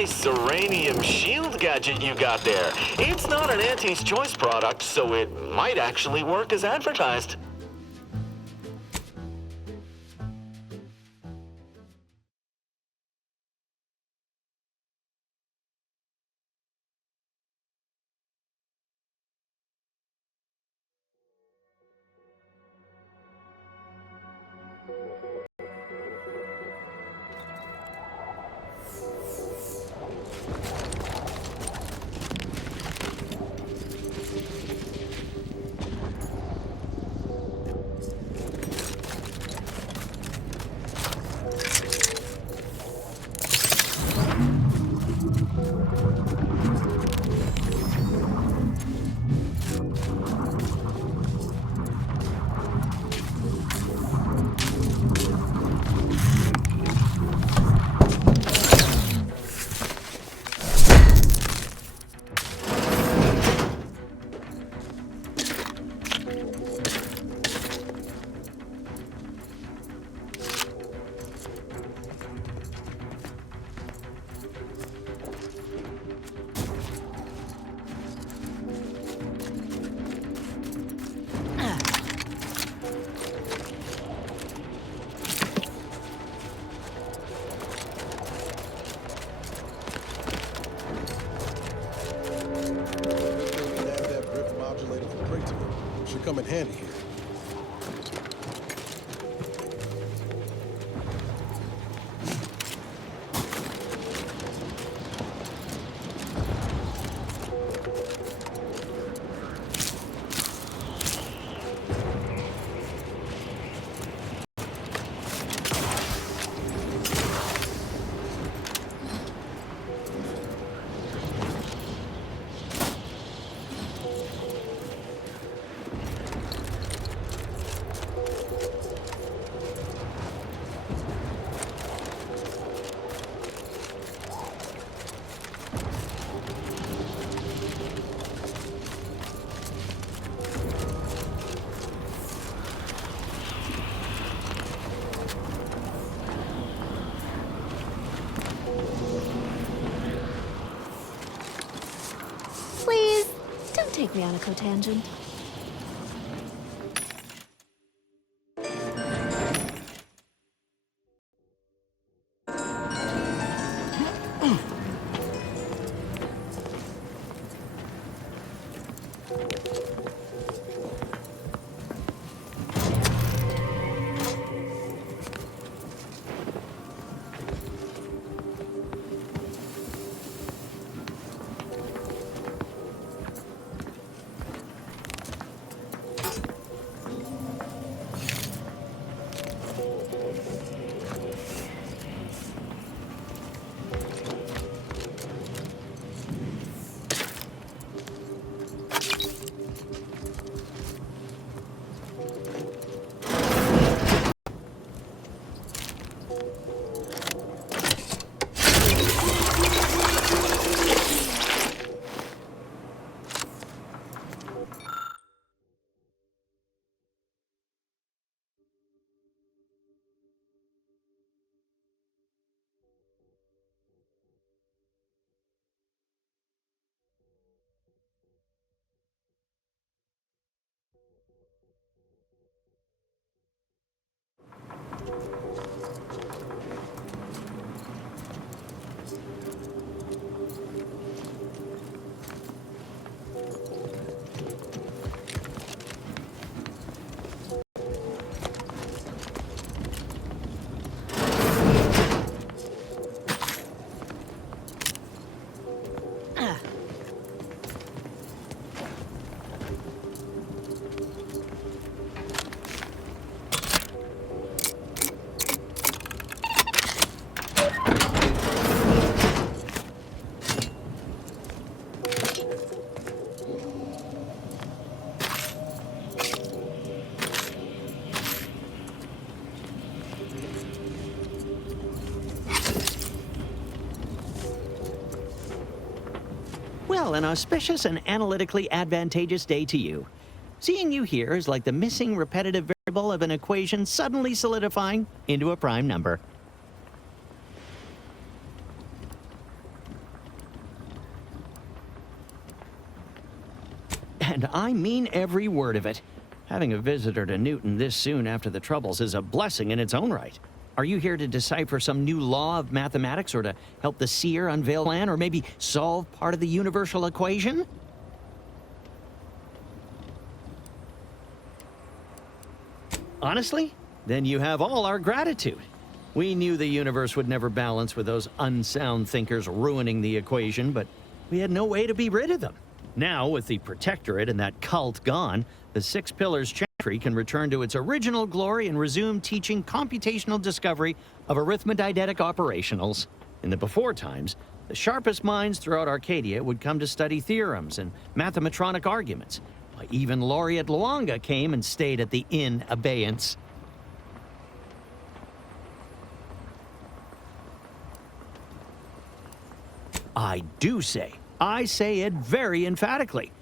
nice uranium shield gadget you got there. It's not an Auntie's Choice product, so it might actually work as advertised. Should come in handy here. Please, don't take me on a cotangent. Well, an auspicious and analytically advantageous day to you. Seeing you here is like the missing repetitive variable of an equation suddenly solidifying into a prime number. and I mean every word of it. Having a visitor to Newton this soon after the Troubles is a blessing in its own right. Are you here to decipher some new law of mathematics, or to help the seer unveil a plan, or maybe solve part of the universal equation? Honestly? Then you have all our gratitude. We knew the universe would never balance with those unsound thinkers ruining the equation, but we had no way to be rid of them. Now, with the Protectorate and that cult gone, the Six Pillars Chantry can return to its original glory and resume teaching computational discovery of arithmodeidetic operationals. In the before times, the sharpest minds throughout Arcadia would come to study theorems and mathematronic arguments. Why, even Laureate Luanga came and stayed at the Inn Abeyance. I say it very emphatically.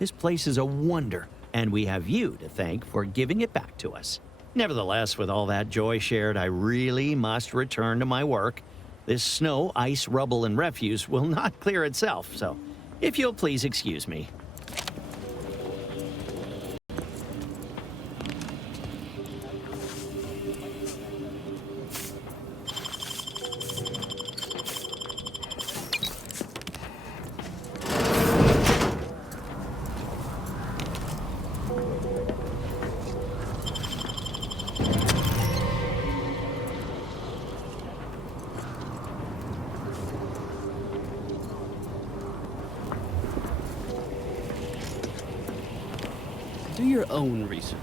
This place is a wonder, and we have you to thank for giving it back to us. Nevertheless, with all that joy shared, I really must return to my work. This snow, ice, rubble, and refuse will not clear itself, so if you'll please excuse me. Do your own research.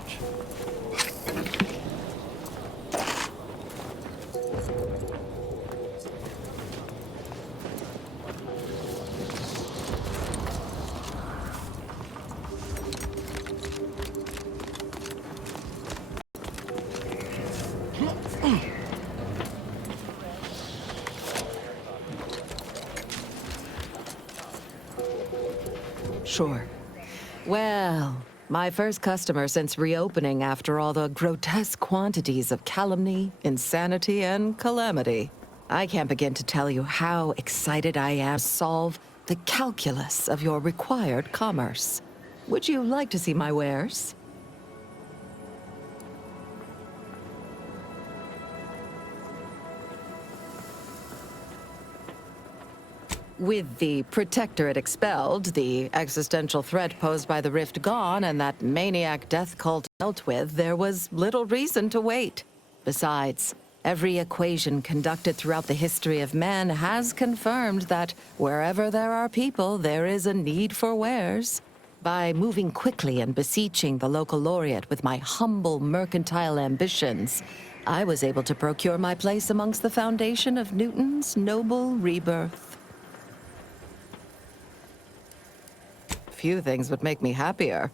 Sure. Well, my first customer since reopening after all the grotesque quantities of calumny, insanity, and calamity. I can't begin to tell you how excited I am to solve the calculus of your required commerce. Would you like to see my wares? With the Protectorate expelled, the existential threat posed by the Rift gone, and that maniac death cult dealt with, there was little reason to wait. Besides, every equation conducted throughout the history of man has confirmed that wherever there are people, there is a need for wares. By moving quickly and beseeching the local laureate with my humble mercantile ambitions, I was able to procure my place amongst the foundation of Newton's noble rebirth. Few things would make me happier.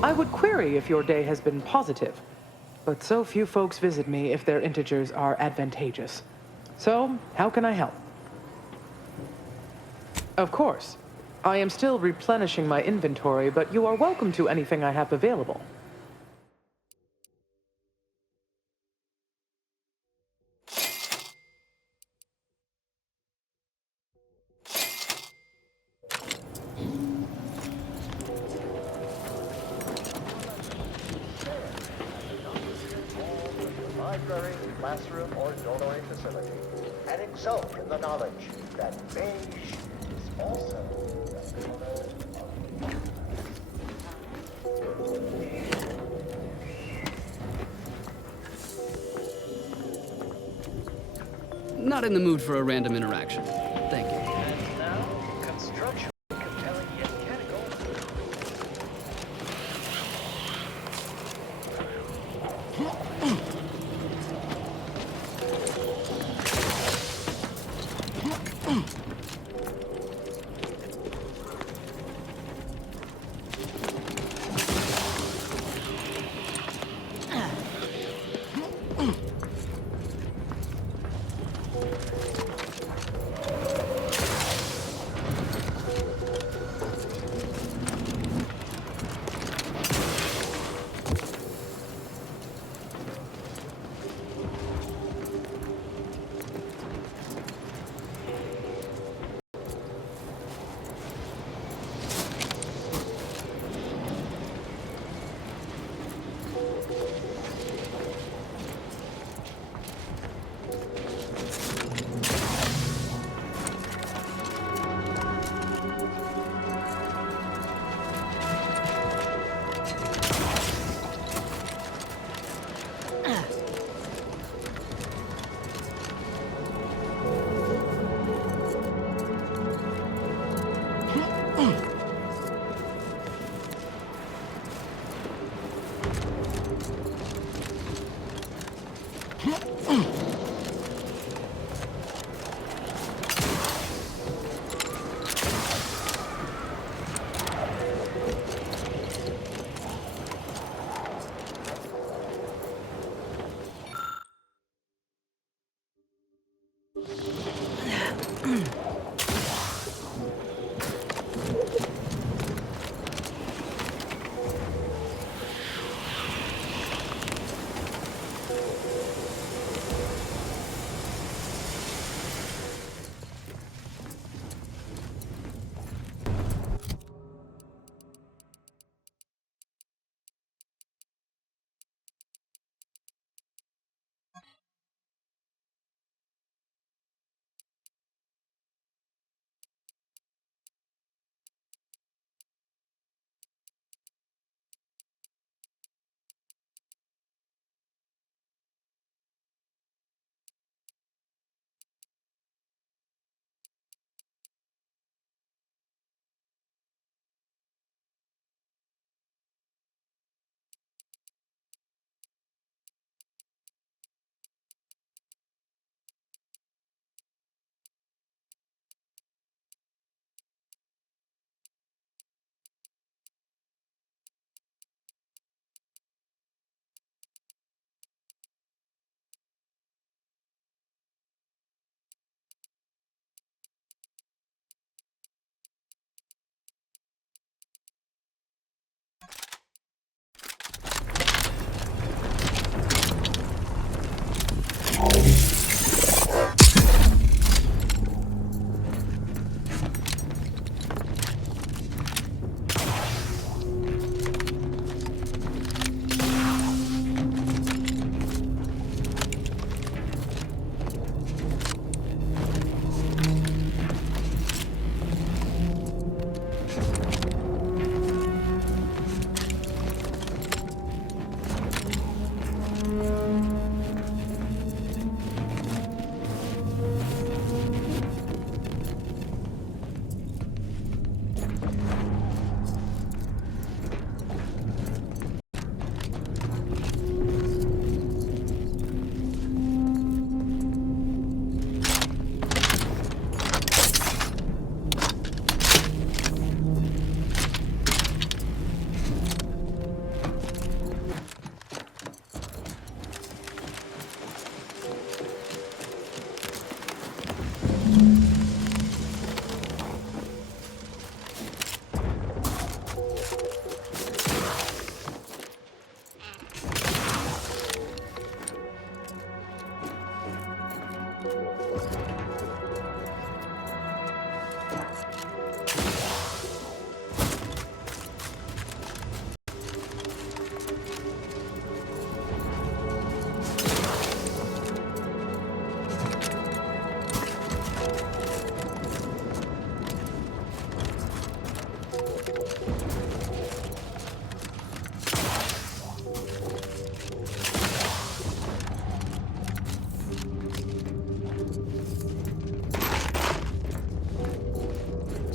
I would query if your day has been positive, but so few folks visit me if their integers are advantageous. So, how can I help? Of course. I am still replenishing my inventory, but you are welcome to anything I have available. Library, classroom, or doorway facility, and exult in the knowledge that beige is also the color of... Not in the mood for a random interaction. Thank you. And now, construction compelling yet categorical.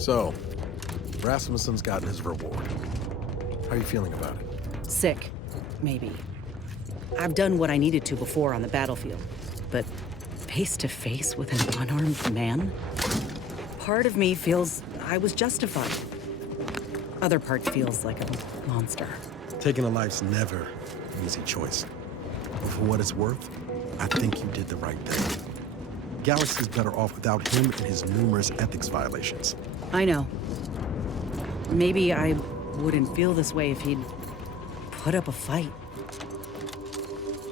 So, Rasmussen's gotten his reward. How are you feeling about it? Sick, maybe. I've done what I needed to before on the battlefield, but face to face with an unarmed man? Part of me feels I was justified. Other part feels like a monster. Taking a life's never an easy choice. But for what it's worth, I think you did the right thing. Galaxy's better off without him and his numerous ethics violations. I know. Maybe I wouldn't feel this way if he'd put up a fight.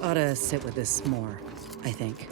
Ought to sit with this more, I think.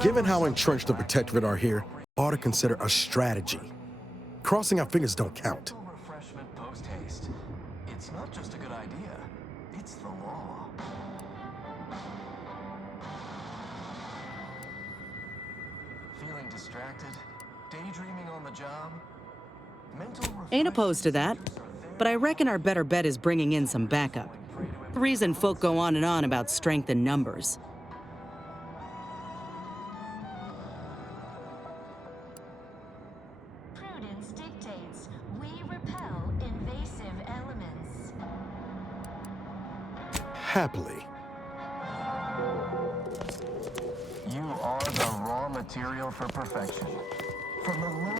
Given how entrenched the Protectorate are here, ought to consider a strategy. Crossing our fingers don't count. Refreshment post haste. It's not just a good idea, it's the law. Feeling distracted? Daydreaming on the job? Ain't opposed to that, but I reckon our better bet is bringing in some backup. The reason folk go on and on about strength in numbers. Prudence dictates we repel invasive elements. Happily. You are the raw material for perfection. From the low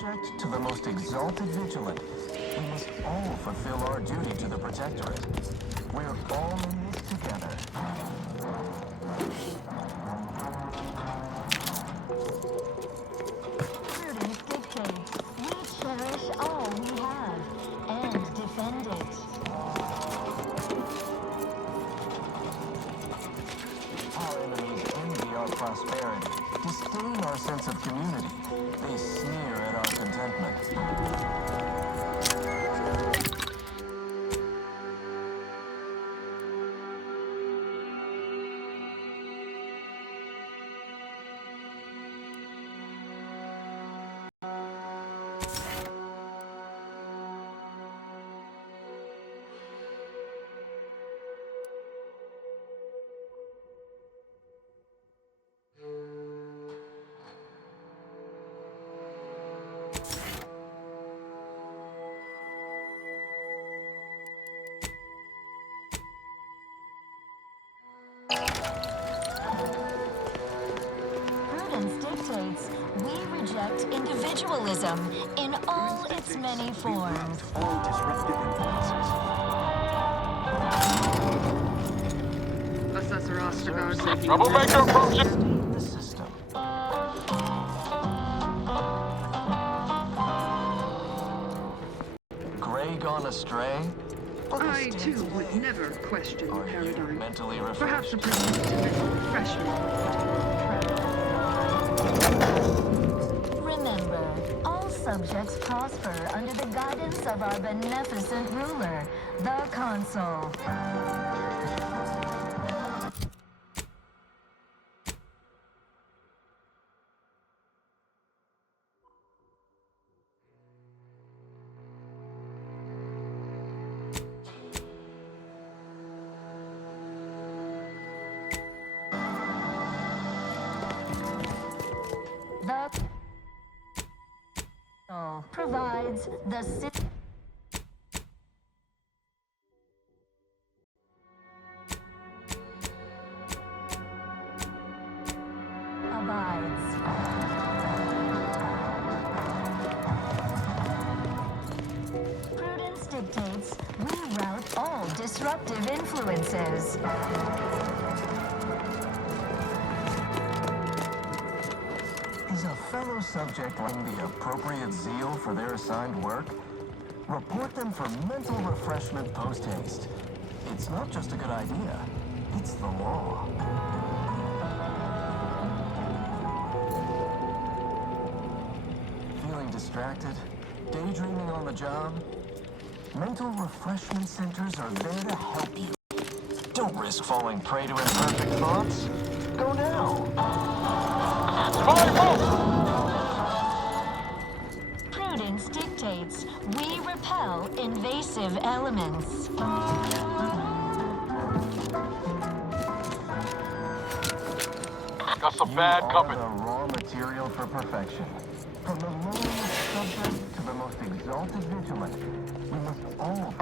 subject to the most exalted vigilant, we must all fulfill our duty to the Protectorate. We're all in this together. Prudence dictates we cherish all we have and defend it. Our enemies envy our prosperity, disdain our sense of community. They sneer at our contentment. Prudence dictates we reject individualism in all its many forms. All disruptive influences. Assessor Ostergaard. Troublemaker approaching the system. Gray gone astray? I, too, would never question Are you paradigm. mentally Perhaps refreshed? a pursuit of mental refreshment subjects prosper under the guidance of our beneficent ruler, the Consul. The provides the abides. Prudence dictates we rout all disruptive influences. Is a fellow subject lacking the appropriate zeal for their assigned work? Report them for mental refreshment post-haste. It's not just a good idea, it's the law. Feeling distracted? Daydreaming on the job? Mental refreshment centers are there to help you. Don't risk falling prey to imperfect thoughts. Go now. Prudence dictates we repel invasive elements. Got some bad company. The raw material for perfection. From the lowliest subject to the most exalted vigilant, we must all...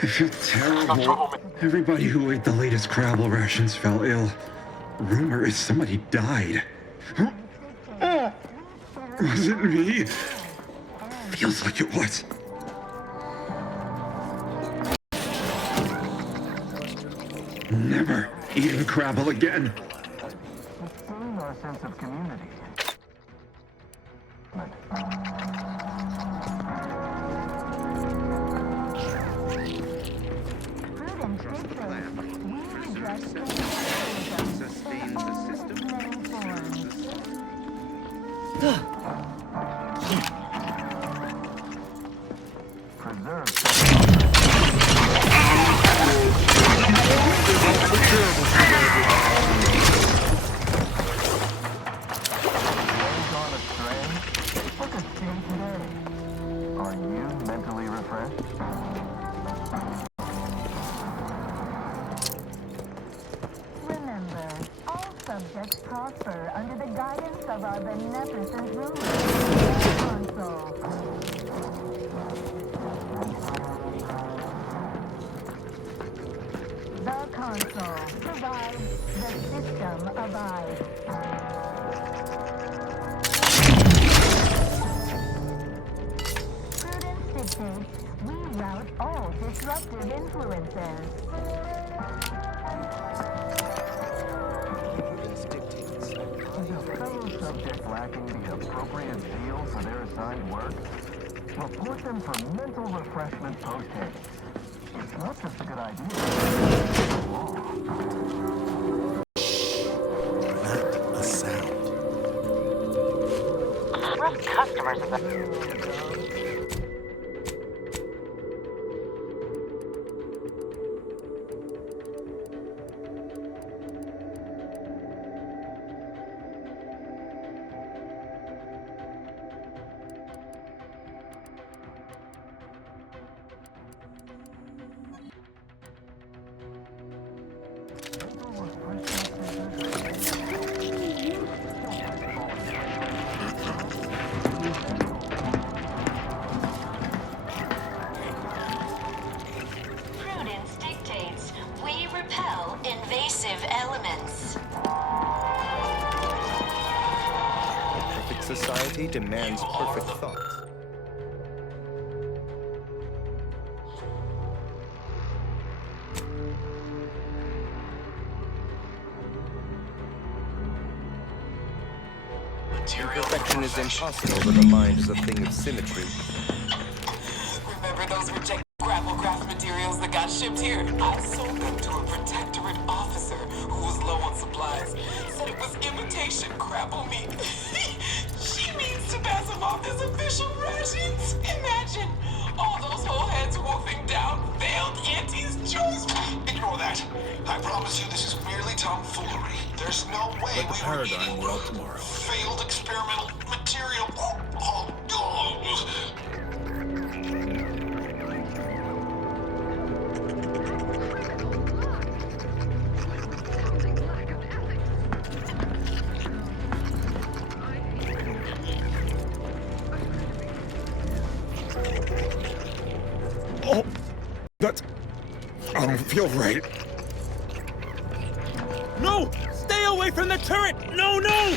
I feel terrible. Everybody who ate the latest Crabble rations fell ill. Rumor is somebody died. Was it me? Feels like it was. Never eating Crabble again. Fulfilling our sense of community. Prudence dictates we reject Sustain the system. Preserve. Gone astray? Look at day today. Are you mentally refreshed? Remember, all subjects prosper under the guidance of our beneficent ruler, the Consul. The Consul provides, the system abides. Prudence dictates we rout all disruptive influences. Fellow subject lacking the appropriate zeal for their assigned work? Report them for mental refreshment post-haste. It's not just a good idea, it's the law. Not a sound. Rough customers of the... Prudence dictates we repel invasive elements. A perfect society demands perfect thought. Perfection is impossible, but the mind is a thing of symmetry. Remember those rejected grapple craft materials that got shipped here? I sold them to a protectorate officer who was low on supplies. Said it was imitation crapple meat. She means to his official rations. Imagine all those whole heads wolfing down failed Auntie's choice. Ignore that. I promise you this is merely tomfoolery. There's no way we are eating tomorrow. failed experimental material. Oh. Oh, that. I don't feel right. No! Stay away from the turret! No, no!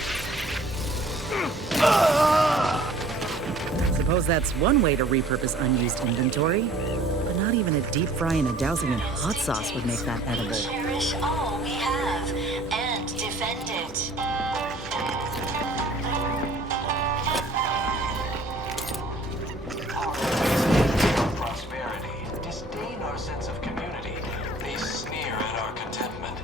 Suppose that's one way to repurpose unused inventory. But not even a deep fry and a dousing in hot sauce would make that edible. Cherish all we have and defend it. Our prosperity, disdain our sense of community. They sneer at our contentment.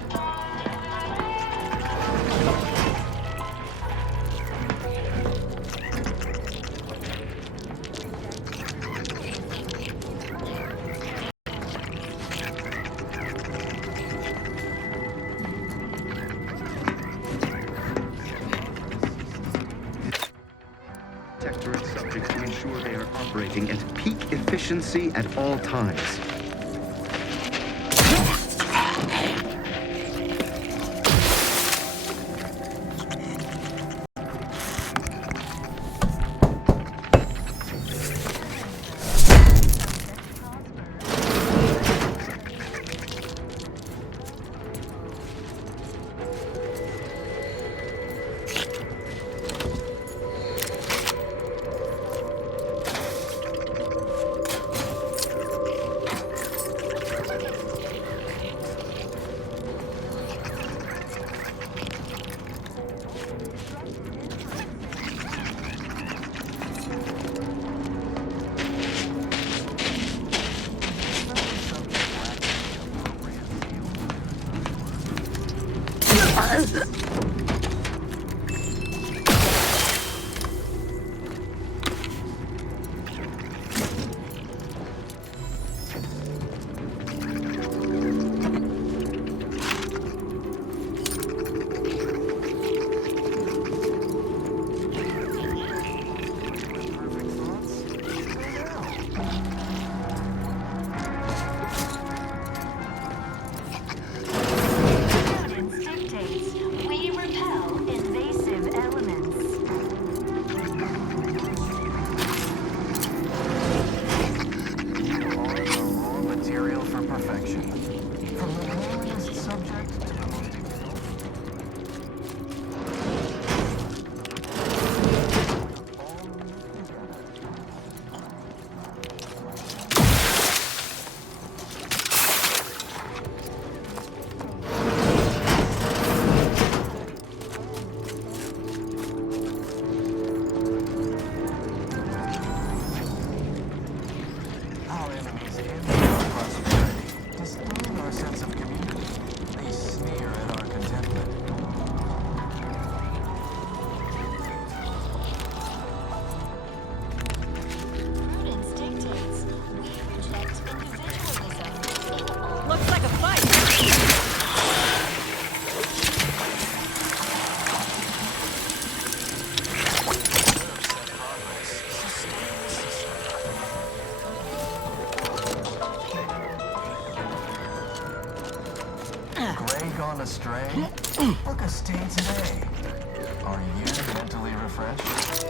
Protectorate subjects to ensure they are operating at peak efficiency at all times. Gone astray? Look a state today. Are you mentally refreshed?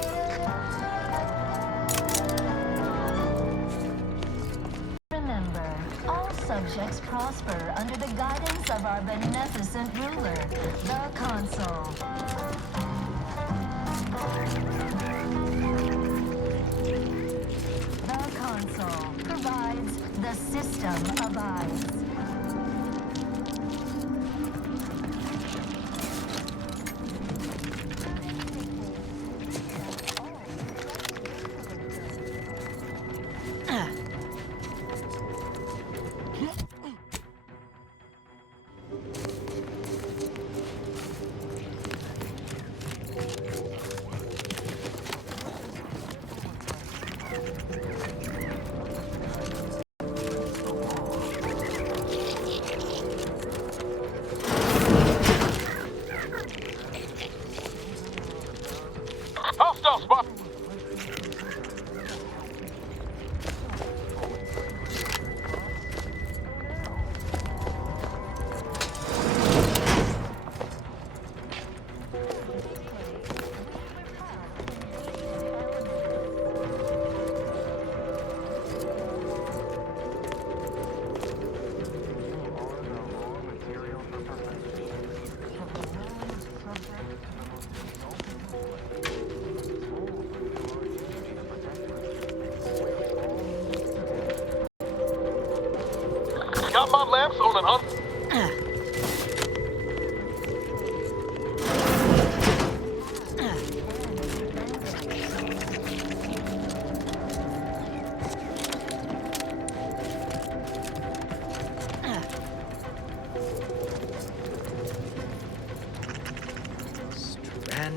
Remember, all subjects prosper under the guidance of our beneficent ruler, the Consul. The Consul provides, the system abides.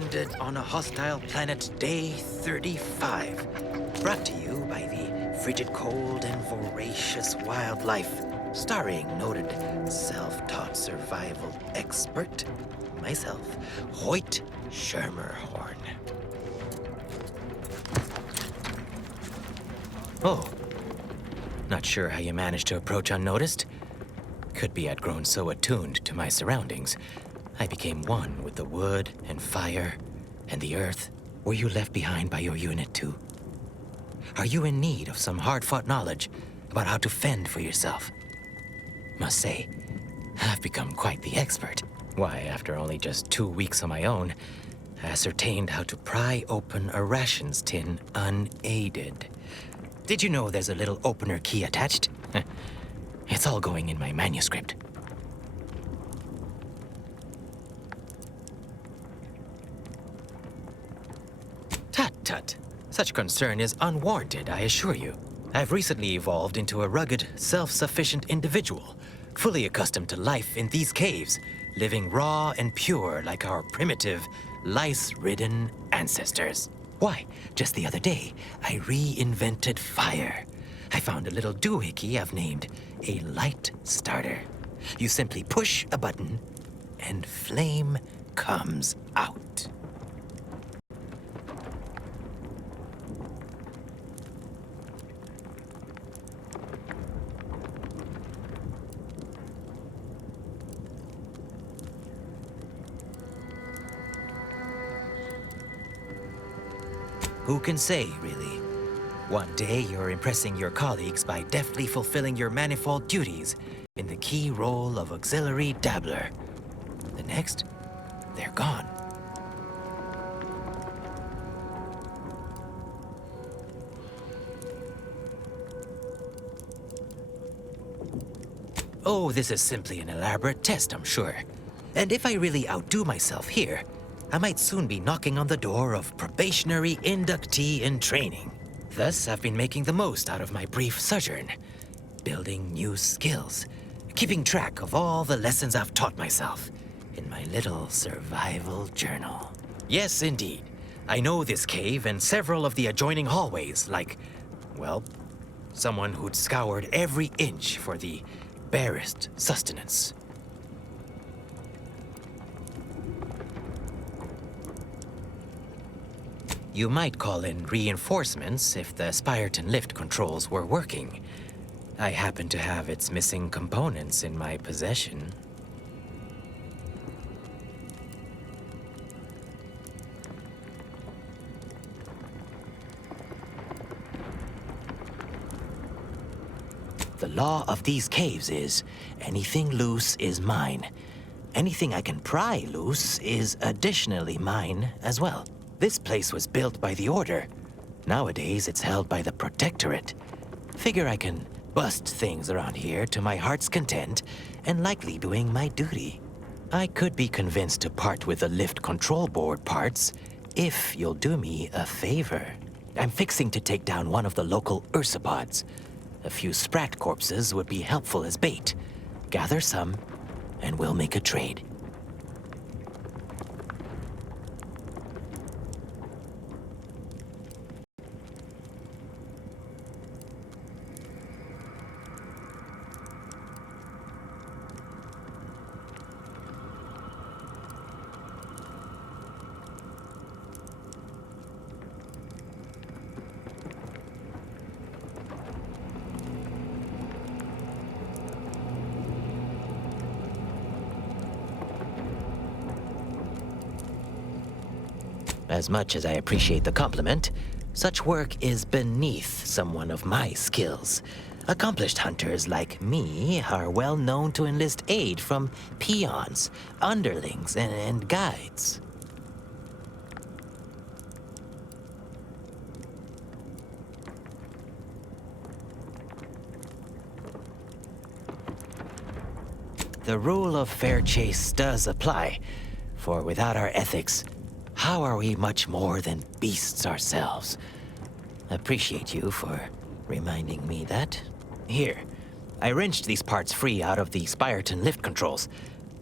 stranded on a hostile planet day 35. Brought to you by the frigid cold and voracious wildlife. Starring noted self-taught survival expert, myself, Hoyt Schermerhorn. Oh, not sure how you managed to approach unnoticed. Could be I'd grown so attuned to my surroundings, I became one with the wood and fire and the earth. Were you left behind by your unit too? Are you in need of some hard-fought knowledge about how to fend for yourself? Must say, I've become quite the expert. Why, after only just 2 weeks on my own, I ascertained how to pry open a rations tin unaided. Did you know there's a little opener key attached? It's all going in my manuscript. Tut tut. Such concern is unwarranted, I assure you. I've recently evolved into a rugged, self-sufficient individual, fully accustomed to life in these caves, living raw and pure like our primitive, lice-ridden ancestors. Why, just the other day, I reinvented fire. I found a little doohickey I've named a light starter. You simply push a button, and flame comes out. Who can say, really? One day you're impressing your colleagues by deftly fulfilling your manifold duties in the key role of auxiliary dabbler. The next, they're gone. Oh, this is simply an elaborate test, I'm sure. And if I really outdo myself here, I might soon be knocking on the door of probationary inductee in training. Thus, I've been making the most out of my brief sojourn, building new skills, keeping track of all the lessons I've taught myself in my little survival journal. Yes, indeed. I know this cave and several of the adjoining hallways like, well, someone who'd scoured every inch for the barest sustenance. You might call in reinforcements if the Spyreton lift controls were working. I happen to have its missing components in my possession. The law of these caves is, anything loose is mine. Anything I can pry loose is additionally mine as well. This place was built by the Order. Nowadays, it's held by the Protectorate. Figure I can bust things around here to my heart's content and likely doing my duty. I could be convinced to part with the lift control board parts if you'll do me a favor. I'm fixing to take down one of the local ursopods. A few sprat corpses would be helpful as bait. Gather some, and we'll make a trade. As much as I appreciate the compliment, such work is beneath someone of my skills. Accomplished hunters like me are well known to enlist aid from peons, underlings, and guides. The rule of fair chase does apply, for without our ethics, how are we much more than beasts ourselves? Appreciate you for reminding me that. Here, I wrenched these parts free out of the Spyreton lift controls.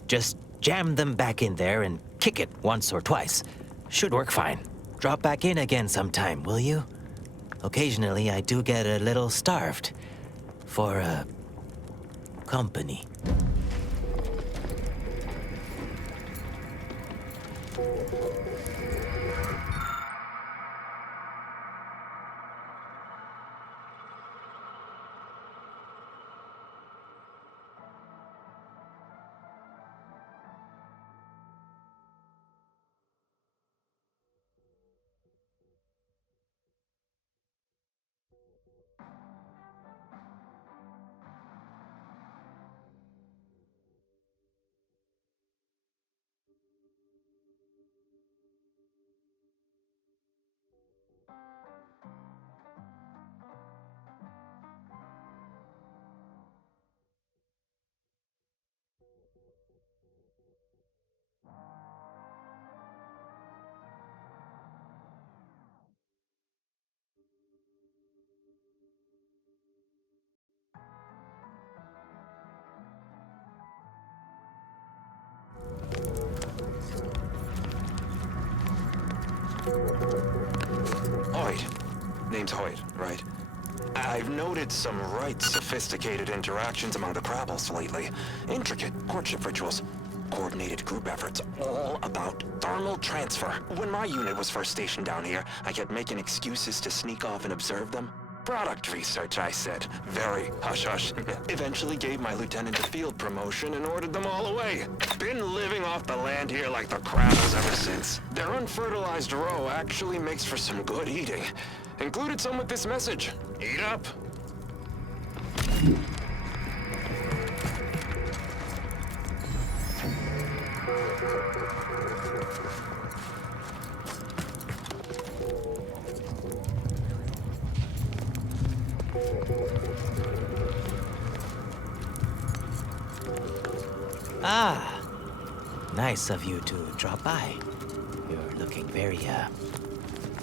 Just jam them back in there and kick it once or twice. Should work fine. Drop back in again sometime, will you? Occasionally, I do get a little starved for company. Hoyt. Name's Hoyt, right? I've noted some right sophisticated interactions among the Crabbles lately. Intricate courtship rituals. Coordinated group efforts, all about thermal transfer. When my unit was first stationed down here, I kept making excuses to sneak off and observe them. Product research, I said. Very hush-hush. Eventually gave my lieutenant a field promotion and ordered them all away. Been living off the land here like the Crabbles ever since. Their unfertilized roe actually makes for some good eating. Included some with this message. Eat up. Ah, nice of you to drop by. You're looking very,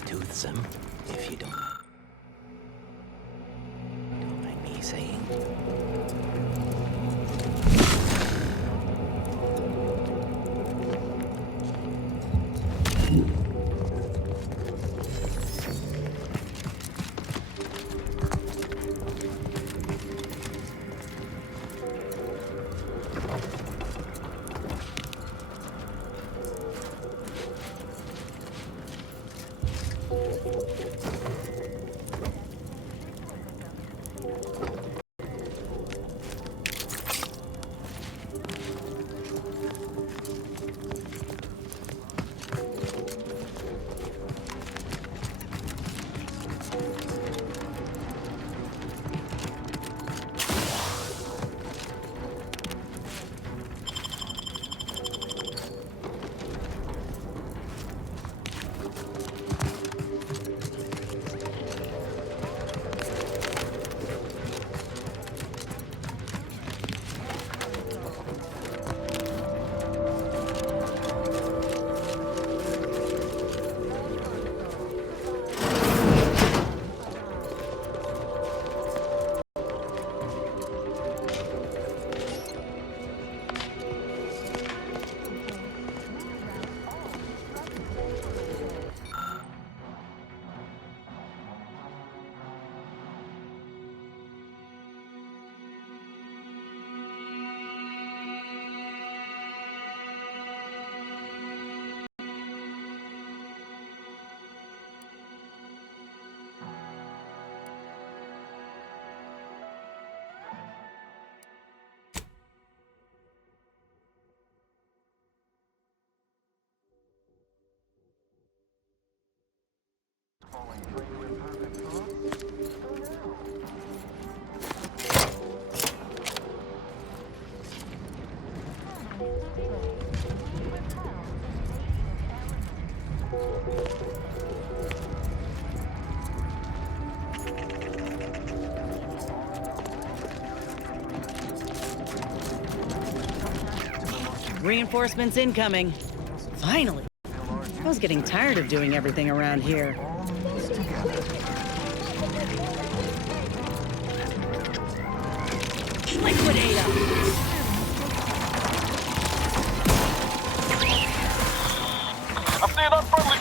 toothsome, if you don't mind me saying. Reinforcements incoming. Finally. I was getting tired of doing everything around here. Liquidate 'em. I'm seeing unfriendly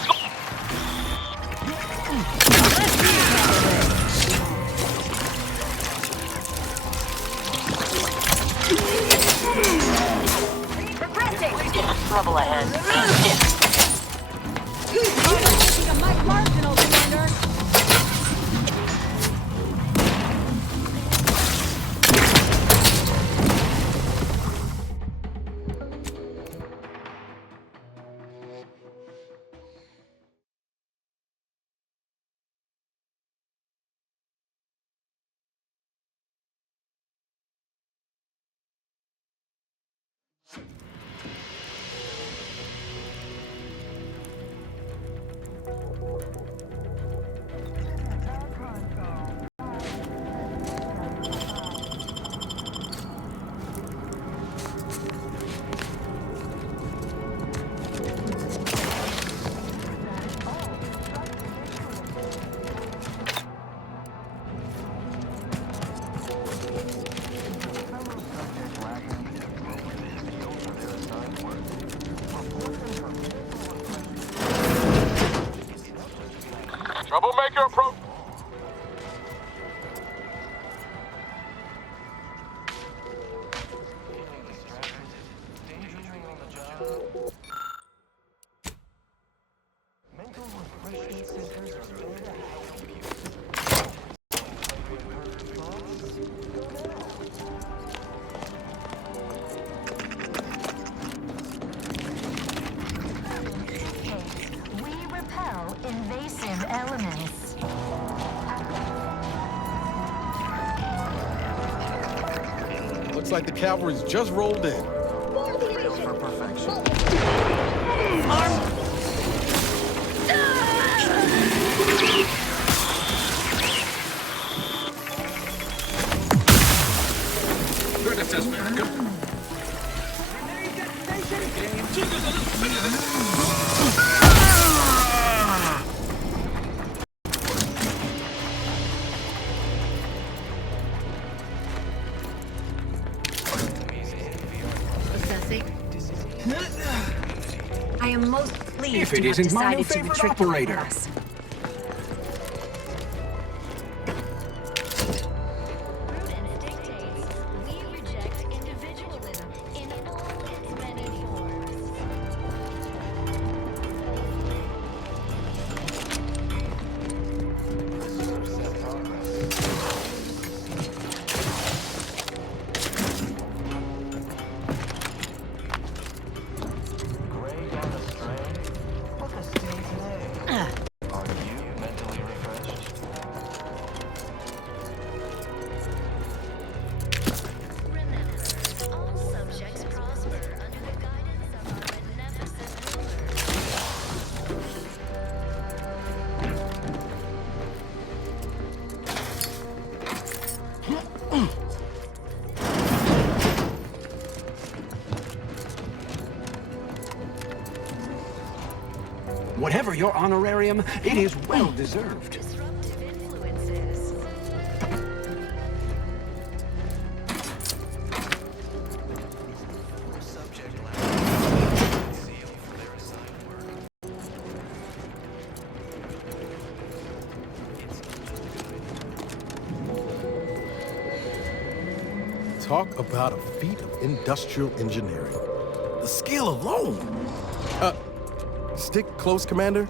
Marginal, Commander. Troublemaker approach. We repel invasive elements. Looks like the cavalry's just rolled in. For perfection. Good assessment. Good. Assessing. I am most pleased If it to have isn't my new decided to favorite retreat from operator. class. Prudence dictates we reject individualism in all its many forms. Gray gone astray? Look a steal today. Are you mentally refreshed? Remember, all subjects prosper under the guidance of our beneficent ruler. Whatever your honorarium, it is well deserved. Disruptive influences. Talk about a feat of industrial engineering. The skill alone. Stick close, Commander.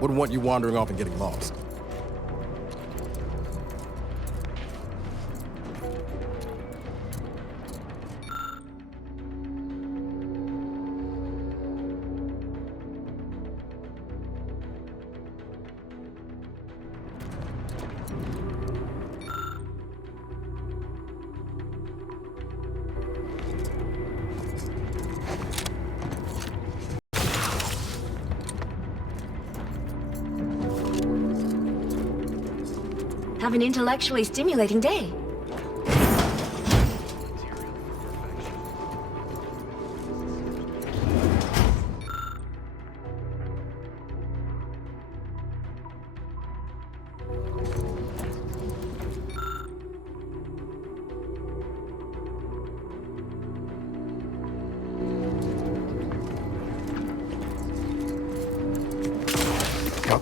Wouldn't want you wandering off and getting lost. Have an intellectually stimulating day.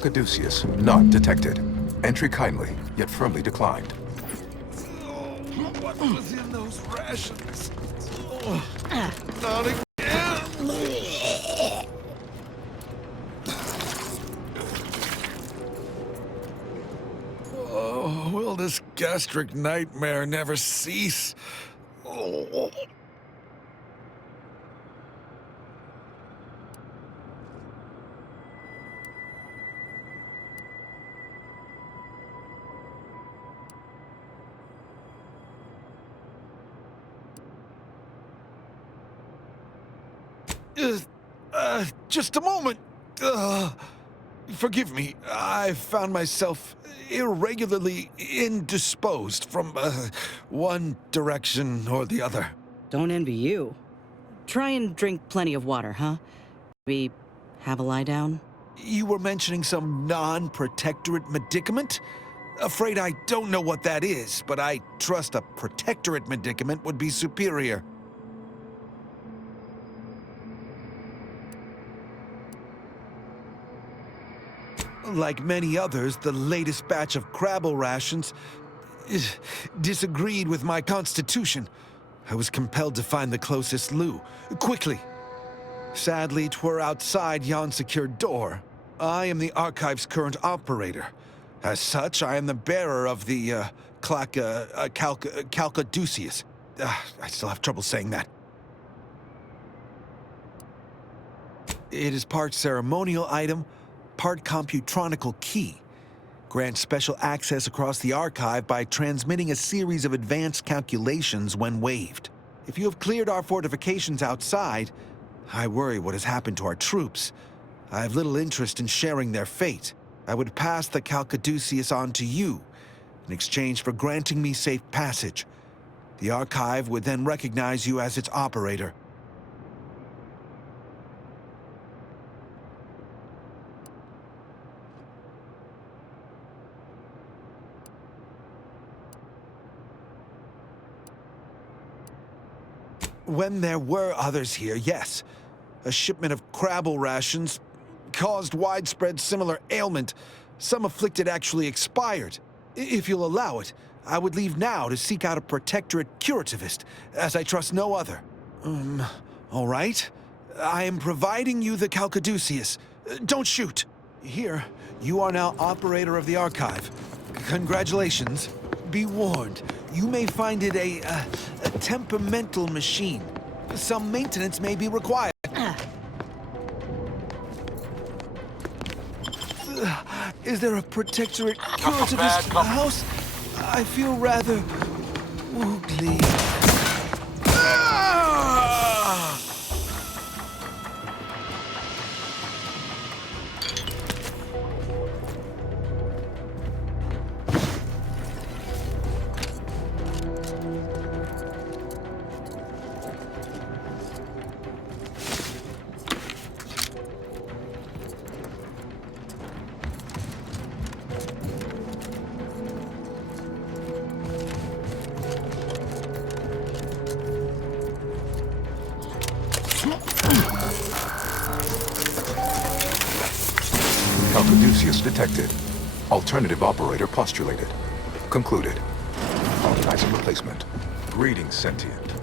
Caduceus, not detected. Entry kindly, yet firmly declined. What was in those rations? Not again! gastric nightmare never cease. Oh. Just a moment. Forgive me. I found myself irregularly indisposed from one direction or the other. Don't envy you. Try and drink plenty of water, huh? Maybe have a lie down? You were mentioning some non-protectorate medicament? Afraid I don't know what that is, but I trust a protectorate medicament would be superior. Like many others, the latest batch of Crabble rations disagreed with my constitution. I was compelled to find the closest loo, quickly. Sadly, 'twere outside yon secured door. I am the Archive's current operator. As such, I am the bearer of the, Calcaduceus. I still have trouble saying that. It is part ceremonial item, part computronical key. Grants special access across the Archive by transmitting a series of advanced calculations when waived. If you have cleared our fortifications outside, I worry what has happened to our troops. I have little interest in sharing their fate. I would pass the Calcaduceus on to you, in exchange for granting me safe passage. The Archive would then recognize you as its operator. When there were others here, yes. A shipment of Crabble rations caused widespread similar ailment. Some afflicted actually expired. If you'll allow it, I would leave now to seek out a protectorate curativist, as I trust no other. All right. I am providing you the Calcaduceus. Don't shoot. Here, you are now operator of the Archive. Congratulations. Be warned, you may find it a temperamental machine. Some maintenance may be required. Is there a protectorate curativist house? I feel rather woogly. Calcaduceus detected. Alternative operator postulated. Concluded. Authorizing replacement. Greetings, sentient.